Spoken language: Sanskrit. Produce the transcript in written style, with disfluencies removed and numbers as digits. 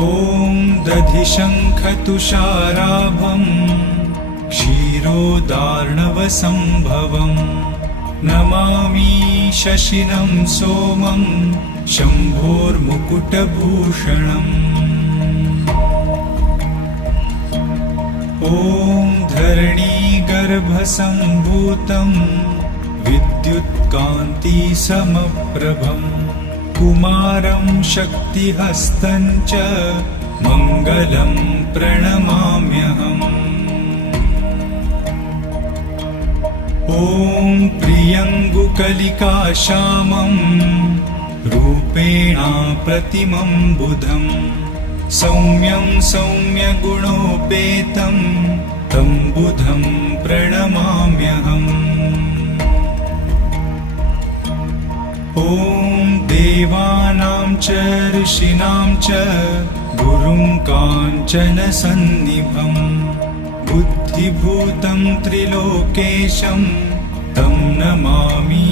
ॐ दधिशङ्खतुषाराभं क्षीरोदार्णवसम्भवं नमामि शशिनं सोमं शम्भोर्मुकुटभूषणम्। ॐ धरणीगर्भसम्भूतं विद्युत्कान्तिसमप्रभं कुमारं शक्तिहस्तं च मङ्गलं प्रणमाम्यहम्। ॐ प्रियङ्गुकलिकाश्यामं रूपेणा प्रतिमं बुधं सौम्यं सौम्यगुणोपेतं तं बुधं प्रणमाम्यहम्। ॐ देवानां च ऋषीणां च गुरुं काञ्चनसन्निभं बुद्धिभूतं त्रिलोकेशं तं नमामि।